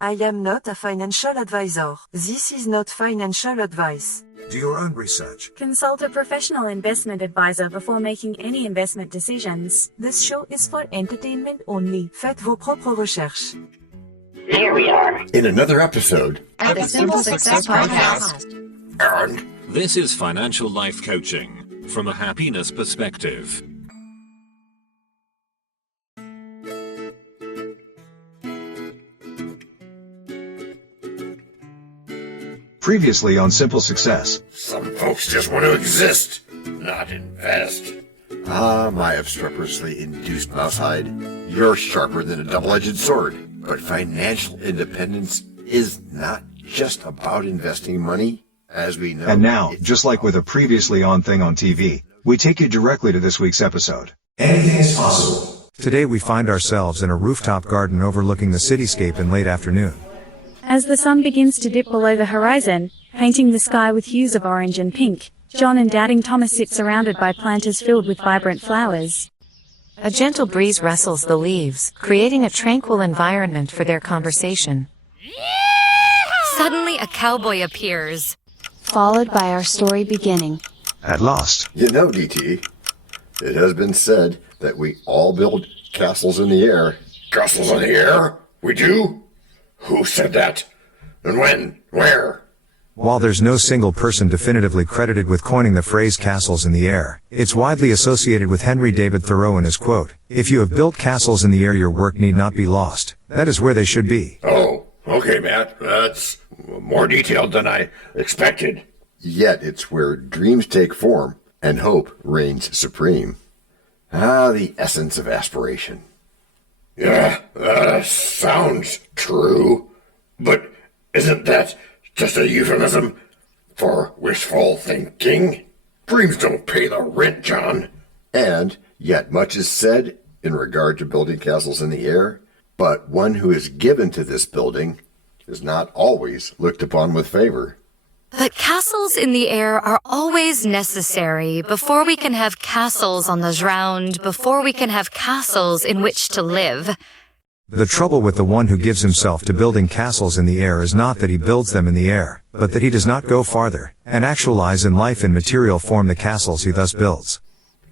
I am not a financial advisor. This is not financial advice. Do your own research. Consult a professional investment advisor before making any investment decisions. This show is for entertainment only. Faites vos propres recherches. Here we are in another episode of the Simple Success Podcast. And this is financial life coaching from a happiness perspective. Previously on Simple Success. Some folks just want to exist, not invest. My obstreperously induced mouse hide. You're sharper than a double-edged sword. But financial independence is not just about investing money, as we know. And now, just like with a previously on thing on TV, we take you directly to this week's episode. Anything is possible. Today we find ourselves in a rooftop garden overlooking the cityscape in late afternoon. As the sun begins to dip below the horizon, painting the sky with hues of orange and pink, John and Doubting Thomas sit surrounded by planters filled with vibrant flowers. A gentle breeze rustles the leaves, creating a tranquil environment for their conversation. Suddenly a cowboy appears, followed by our story beginning. At last. You know, DT, it has been said that we all build castles in the air. Castles in the air? We do? Who said that? And when? Where? While there's no single person definitively credited with coining the phrase castles in the air, it's widely associated with Henry David Thoreau in his quote, "If you have built castles in the air, your work need not be lost. That is where they should be." Oh, okay, Matt. That's more detailed than I expected. Yet it's where dreams take form and hope reigns supreme. The essence of aspiration. Yeah, sounds true. But isn't that just a euphemism for wishful thinking? Dreams don't pay the rent, John. And yet much is said in regard to building castles in the air, but one who is given to this building is not always looked upon with favor. But castles in the air are always necessary before we can have castles on the ground, before we can have castles in which to live. The trouble with the one who gives himself to building castles in the air is not that he builds them in the air, but that he does not go farther, and actualize in life in material form the castles he thus builds.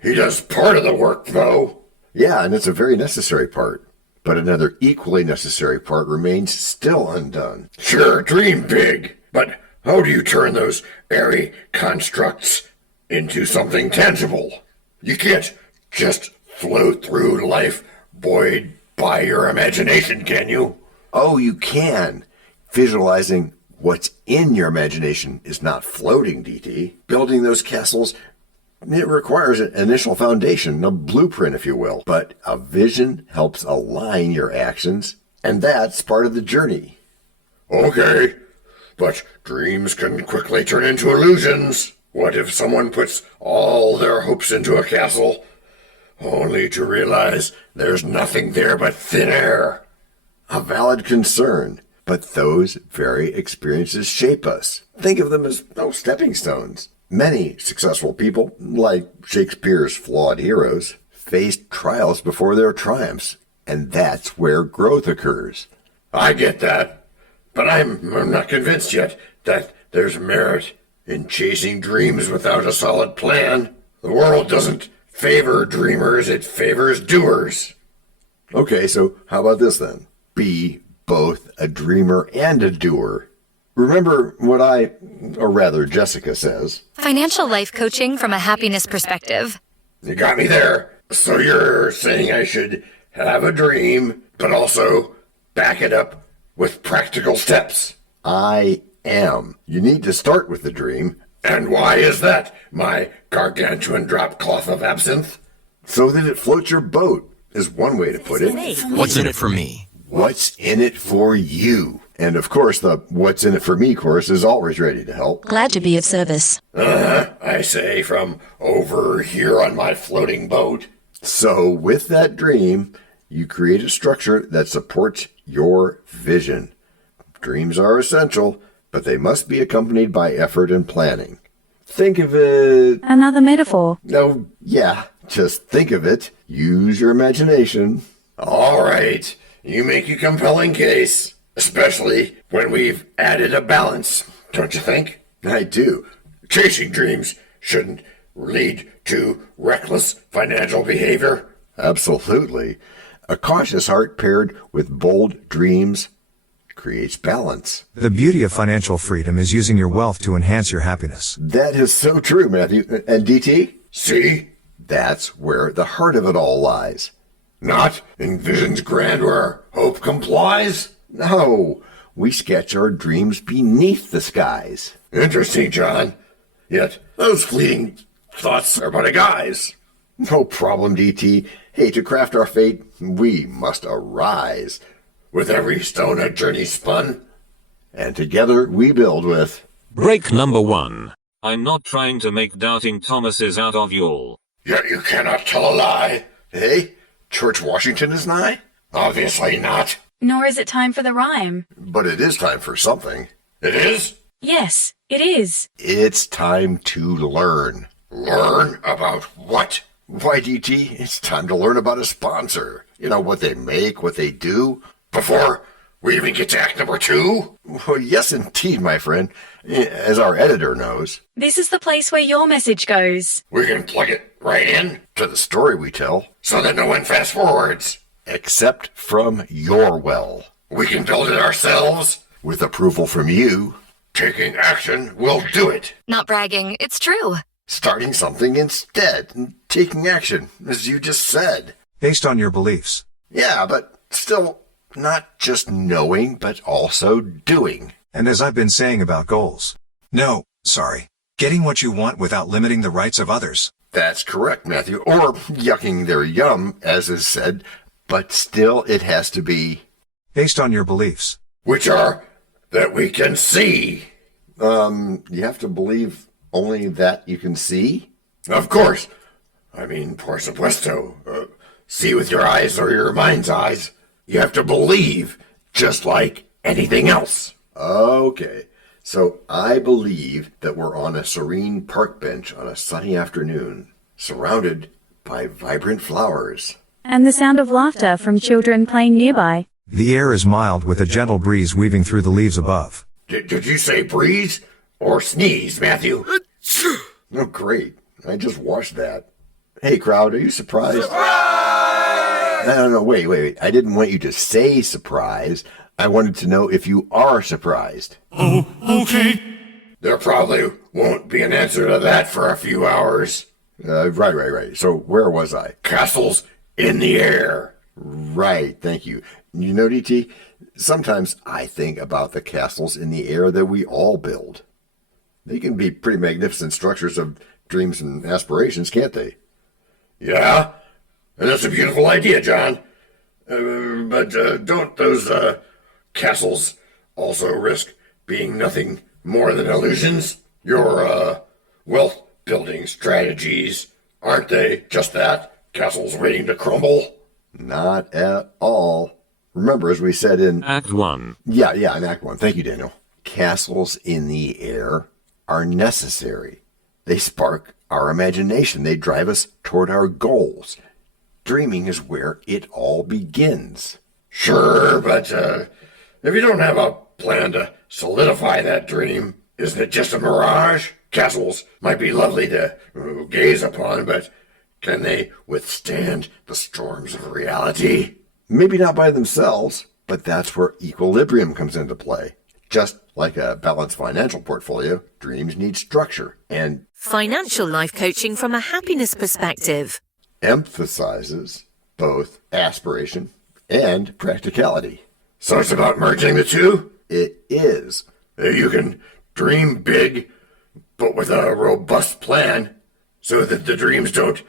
He does part of the work, though. Yeah, and it's a very necessary part. But another equally necessary part remains still undone. Sure, dream big, but how do you turn those airy constructs into something tangible? You can't just float through life buoyed by your imagination, can you? Oh, you can. Visualizing what's in your imagination is not floating, DT. Building those castles, it requires an initial foundation, a blueprint, if you will. But a vision helps align your actions, and that's part of the journey. Okay, but dreams can quickly turn into illusions. What if someone puts all their hopes into a castle, only to realize there's nothing there but thin air? A valid concern, but those very experiences shape us. Think of them as stepping stones. Many successful people, like Shakespeare's flawed heroes, faced trials before their triumphs, and that's where growth occurs. I get that, but I'm not convinced yet that there's merit in chasing dreams without a solid plan. The world doesn't favor dreamers, it favors doers. Okay, so how about this then? Be both a dreamer and a doer. Remember what Jessica says. Financial life coaching from a happiness perspective. You got me there. So you're saying I should have a dream, but also back it up with practical steps? I am. You need to start with the dream. And why is that, my gargantuan drop cloth of absinthe? So that it floats your boat, is one way to put it. What's in it for me? What's in it for you? And of course, the What's in it for me course is always ready to help. Glad to be of service. I say, from over here on my floating boat. So with that dream, you create a structure that supports your vision. Dreams are essential, but they must be accompanied by effort and planning. Think of it... Another metaphor. Oh, yeah, just think of it. Use your imagination. All right, you make a compelling case. Especially when we've added a balance, don't you think? I do. Chasing dreams shouldn't lead to reckless financial behavior. Absolutely. A cautious heart paired with bold dreams creates balance. The beauty of financial freedom is using your wealth to enhance your happiness. That is so true, Matthew. And DT? See? That's where the heart of it all lies. Not in vision's grand where hope complies? No, we sketch our dreams beneath the skies. Interesting, John. Yet those fleeting thoughts are but a guise. No problem, DT. Hey, to craft our fate, we must arise. With every stone a journey spun, and together we build with... Break number 1. I'm not trying to make doubting Thomases out of y'all. Yet you cannot tell a lie. Hey, George Washington is nigh? Obviously not. Nor is it time for the rhyme. But it is time for something. It is? Yes, it is. It's time to learn. Learn about what? Why, DT, it's time to learn about a sponsor. You know, what they make, what they do. Before we even get to act number 2? Well, yes, indeed, my friend. As our editor knows. This is the place where your message goes. We can plug it right in to the story we tell, so that no one fast forwards. Except from your well. We can build it ourselves, with approval from you. Taking action will do it. Not bragging, it's true. Starting something instead, and taking action, as you just said. Based on your beliefs. Yeah, but still not just knowing, but also doing. And as I've been saying about goals. No, sorry. Getting what you want without limiting the rights of others. That's correct, Matthew. Or yucking their yum, as is said. But still, it has to be... Based on your beliefs. Which are that we can see. You have to believe only that you can see? Of course. I mean, por supuesto. See with your eyes or your mind's eyes. You have to believe, just like anything else. Okay. So I believe that we're on a serene park bench on a sunny afternoon, surrounded by vibrant flowers. And the sound of laughter from children playing nearby. The air is mild with a gentle breeze weaving through the leaves above. Did you say breeze or sneeze, Matthew? Oh, great. I just watched that. Hey, crowd, are you surprised? Surprise! No, wait. I didn't want you to say surprise. I wanted to know if you are surprised. Oh, okay. There probably won't be an answer to that for a few hours. Right. So where was I? Castles in the air. Right, thank you. You know, DT, sometimes I think about the castles in the air that we all build. They can be pretty magnificent structures of dreams and aspirations, can't they? Yeah, and that's a beautiful idea, John. But don't those castles also risk being nothing more than illusions? Your wealth-building strategies, aren't they just that? Castles waiting to crumble? Not at all. Remember, as we said in... Act 1. Yeah, in Act 1. Thank you, Daniel. Castles in the air are necessary. They spark our imagination. They drive us toward our goals. Dreaming is where it all begins. Sure, but if you don't have a plan to solidify that dream, isn't it just a mirage? Castles might be lovely to gaze upon, but can they withstand the storms of reality? Maybe not by themselves, but that's where equilibrium comes into play. Just like a balanced financial portfolio, dreams need structure and financial life coaching from a happiness perspective emphasizes both aspiration and practicality. So it's about merging the two? It is. You can dream big, but with a robust plan, so that the dreams don't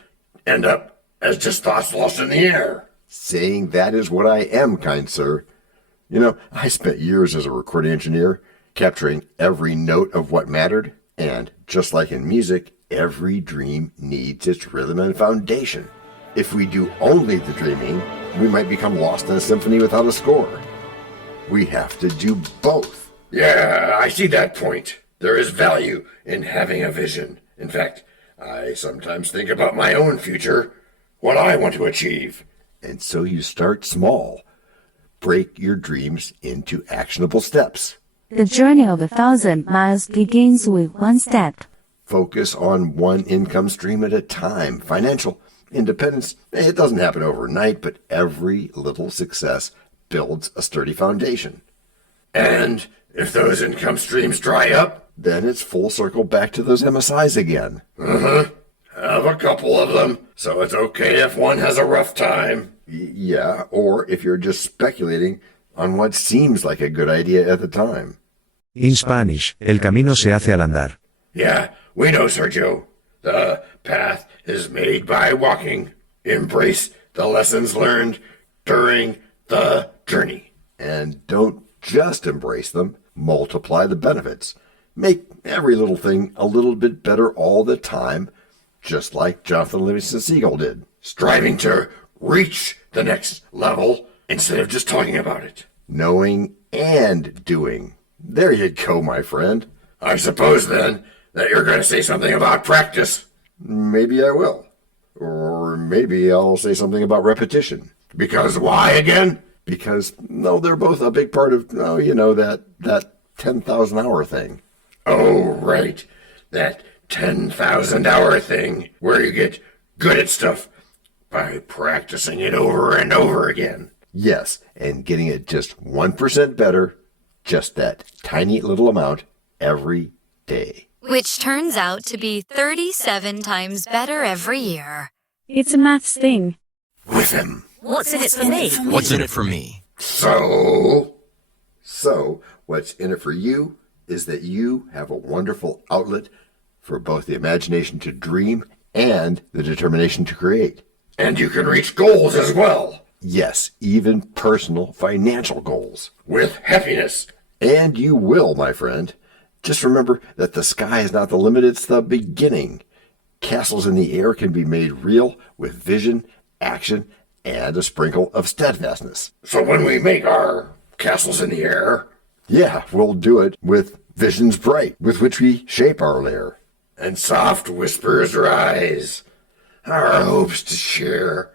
end up as just thoughts lost in the air. Saying that is what I am, kind sir. You know, I spent years as a recording engineer, capturing every note of what mattered, and just like in music, every dream needs its rhythm and foundation. If we do only the dreaming, we might become lost in a symphony without a score. We have to do both. Yeah, I see that point. There is value in having a vision. In fact, I sometimes think about my own future, what I want to achieve. And so you start small. Break your dreams into actionable steps. The journey of 1,000 miles begins with one step. Focus on one income stream at a time. Financial independence, it doesn't happen overnight, but every little success builds a sturdy foundation. And if those income streams dry up, then it's full circle back to those MSIs again. Have a couple of them, so it's okay if one has a rough time. Yeah, or if you're just speculating on what seems like a good idea at the time. In Spanish, el camino se hace al andar. Yeah, we know, Sergio. The path is made by walking. Embrace the lessons learned during the journey. And don't just embrace them, multiply the benefits. Make every little thing a little bit better all the time, just like Jonathan Livingston Seagull did. Striving to reach the next level instead of just talking about it. Knowing and doing. There you go, my friend. I suppose, then, that you're going to say something about practice. Maybe I will. Or maybe I'll say something about repetition. Because why again? Because, no, they're both a big part of, that 10,000 hour thing. Oh, right. That 10,000 hour thing where you get good at stuff by practicing it over and over again. Yes, and getting it just 1% better, just that tiny little amount every day. Which turns out to be 37 times better every year. It's a maths thing. With him. What's in it for me? What's in it for me? So, what's in it for you is that you have a wonderful outlet for both the imagination to dream and the determination to create. And you can reach goals as well. Yes, even personal financial goals. With happiness. And you will, my friend. Just remember that the sky is not the limit, it's the beginning. Castles in the air can be made real with vision, action, and a sprinkle of steadfastness. So when we make our castles in the air, yeah, we'll do it with visions bright, with which we shape our lair. And soft whispers rise, our hopes to share.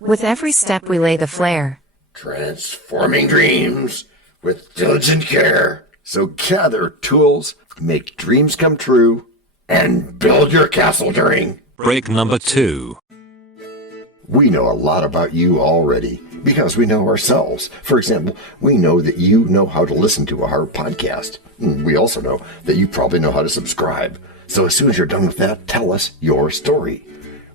With every step we lay the flare. Transforming dreams with diligent care. So gather tools, make dreams come true, and build your castle during break number 2. We know a lot about you already because we know ourselves. For example, we know that you know how to listen to our podcast. We also know that you probably know how to subscribe. So as soon as you're done with that, tell us your story.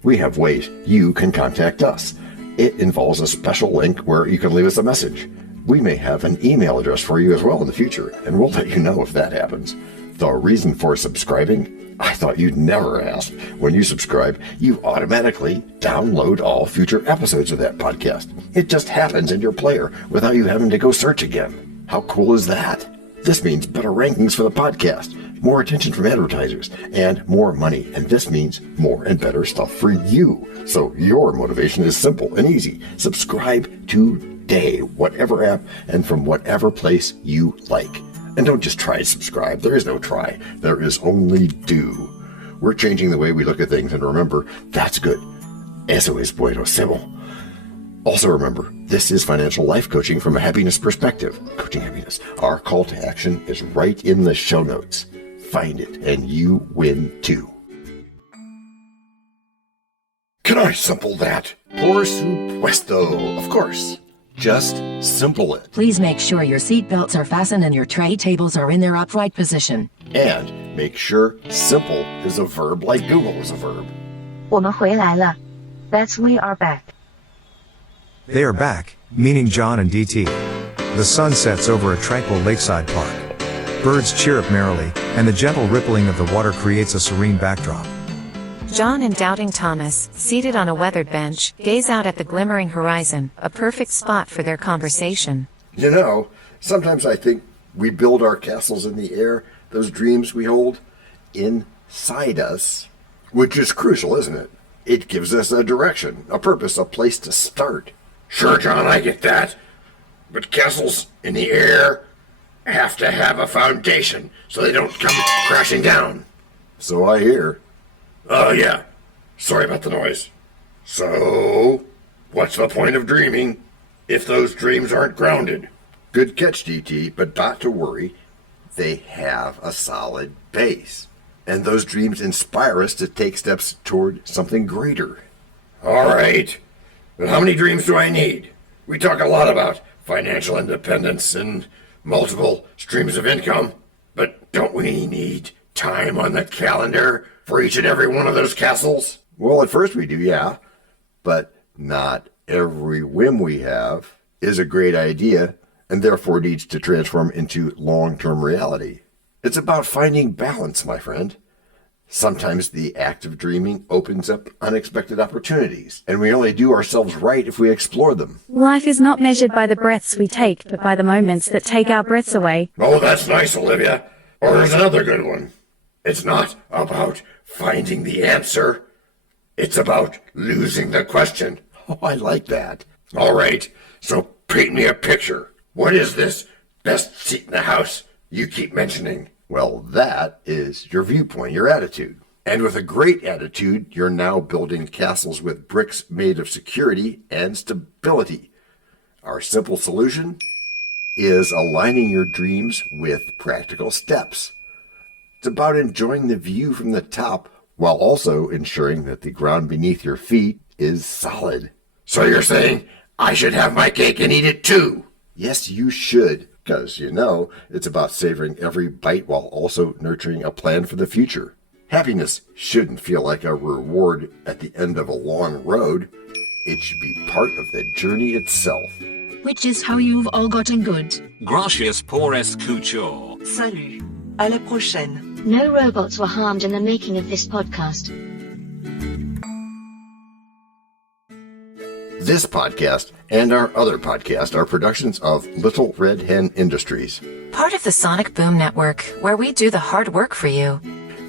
We have ways you can contact us. It involves a special link where you can leave us a message. We may have an email address for you as well in the future, and we'll let you know if that happens. The reason for subscribing? I thought you'd never ask. When you subscribe, you automatically download all future episodes of that podcast. It just happens in your player without you having to go search again. How cool is that? This means better rankings for the podcast, more attention from advertisers, and more money. And this means more and better stuff for you. So your motivation is simple and easy. Subscribe today, whatever app and from whatever place you like. And don't just try to subscribe. There is no try. There is only do. We're changing the way we look at things, and remember, that's good. Eso es bueno, Seagull. Also remember, this is financial life coaching from a happiness perspective. Coaching happiness. Our call to action is right in the show notes. Find it, and you win too. Can I simple that? Por supuesto, of course. Just simple it. Please make sure your seat belts are fastened and your tray tables are in their upright position. And make sure simple is a verb like Google is a verb. 我们回来了. That's we are back. They are back, meaning John and DT. The sun sets over a tranquil lakeside park. Birds chirrup merrily, and the gentle rippling of the water creates a serene backdrop. John and Doubting Thomas, seated on a weathered bench, gaze out at the glimmering horizon, a perfect spot for their conversation. You know, sometimes I think we build our castles in the air, those dreams we hold, inside us, which is crucial, isn't it? It gives us a direction, a purpose, a place to start. Sure, John, I get that. But castles in the air have to have a foundation so they don't come crashing down. So I hear. Oh, yeah. Sorry about the noise. So, what's the point of dreaming if those dreams aren't grounded. Good catch, DT, but not to worry. They have a solid base. And those dreams inspire us to take steps toward something greater. All right. But how many dreams do I need? We talk a lot about financial independence and multiple streams of income. But don't we need time on the calendar for each and every one of those castles? Well, at first we do, yeah. But not every whim we have is a great idea and therefore needs to transform into long-term reality. It's about finding balance, my friend. Sometimes the act of dreaming opens up unexpected opportunities, and we only do ourselves right if we explore them. Life is not measured by the breaths we take, but by the moments that take our breaths away. Oh, that's nice, Olivia. Or here's another good one. It's not about finding the answer. It's about losing the question. Oh, I like that. All right, so paint me a picture. What is this best seat in the house you keep mentioning? Well, that is your viewpoint, your attitude. And with a great attitude, you're now building castles with bricks made of security and stability. Our simple solution is aligning your dreams with practical steps. It's about enjoying the view from the top while also ensuring that the ground beneath your feet is solid. So you're saying I should have my cake and eat it too? Yes, you should, because it's about savoring every bite while also nurturing a plan for the future. Happiness shouldn't feel like a reward at the end of a long road. It should be part of the journey itself. Which is how you've all gotten good. Gracias por escuchar. Salut. À la prochaine. No robots were harmed in the making of this podcast. This podcast and our other podcast are productions of Little Red Hen Industries. Part of the Sonic Boom Network, where we do the hard work for you.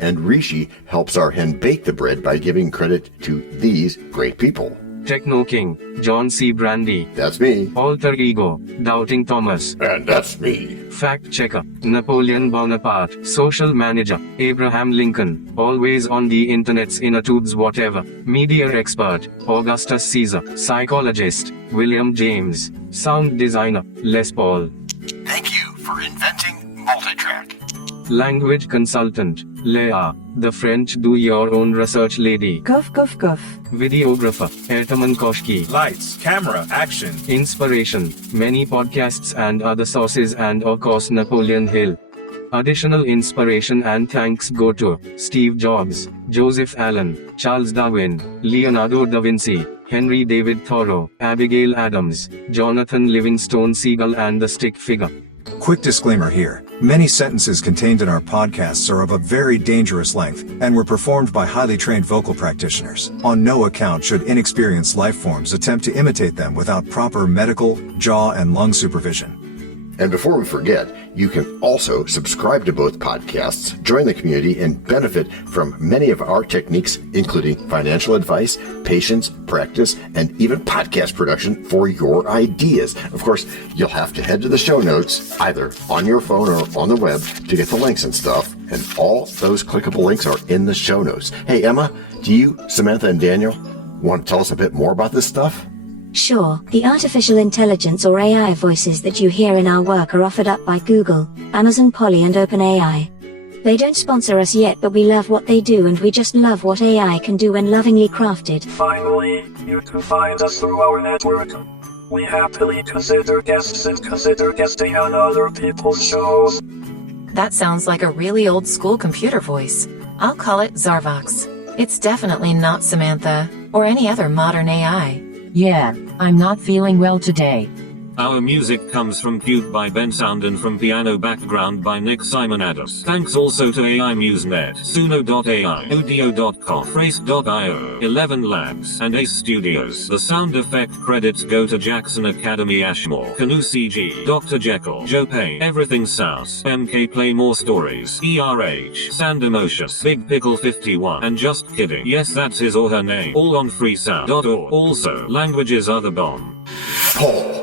And Rishi helps our hen bake the bread by giving credit to these great people. Techno King, John Brandy. That's me. Alter Ego, Doubting Thomas. And that's me. Fact Checker, Napoleon Bonaparte. Social Manager, Abraham Lincoln. Always on the internet's inner tubes whatever. Media Expert, Augustus Caesar. Psychologist, William James. Sound Designer, Les Paul. Thank you for inventing multitrack. Language Consultant, Leah, the French do-your-own research lady. Cough, cough, cough. Videographer, Ertaman Koshki. Lights, camera, action. Inspiration, many podcasts and other sources and of course Napoleon Hill. Additional inspiration and thanks go to Steve Jobs, Joseph Allen, Charles Darwin, Leonardo da Vinci, Henry David Thoreau, Abigail Adams, Jonathan Livingstone Seagull and the Stick Figure. Quick disclaimer here. Many sentences contained in our podcasts are of a very dangerous length, and were performed by highly trained vocal practitioners. On no account should inexperienced life forms attempt to imitate them without proper medical, jaw, and lung supervision. And before we forget, you can also subscribe to both podcasts, join the community, and benefit from many of our techniques, including financial advice, patience, practice, and even podcast production for your ideas. Of course, you'll have to head to the show notes, either on your phone or on the web, to get the links and stuff. And all those clickable links are in the show notes. Hey, Emma, do you, Samantha, and Daniel want to tell us a bit more about this stuff? Sure, the artificial intelligence or AI voices that you hear in our work are offered up by Google, Amazon Polly and OpenAI. They don't sponsor us yet, but we love what they do and we just love what AI can do when lovingly crafted. Finally, you can find us through our network. We happily consider guests and consider guesting on other people's shows. That sounds like a really old school computer voice. I'll call it Zarvox. It's definitely not Samantha, or any other modern AI. Yeah, I'm not feeling well today. Our music comes from Cube by Ben Sound and from Piano Background by Nick Simonados. Thanks also to AI MuseNet, Suno.ai, Udio.com, Phrase.io, ElevenLabs, and Ace Studios. The sound effect credits go to Jackson Academy Ashmore, Canoe CG, Dr. Jekyll, Joe Payne, Everything South, MK Play More Stories, ERH, Sand Emotions, Big Pickle 51, and Just Kidding. Yes, that's his or her name. All on freesound.org. Also, languages are the bomb. Paul.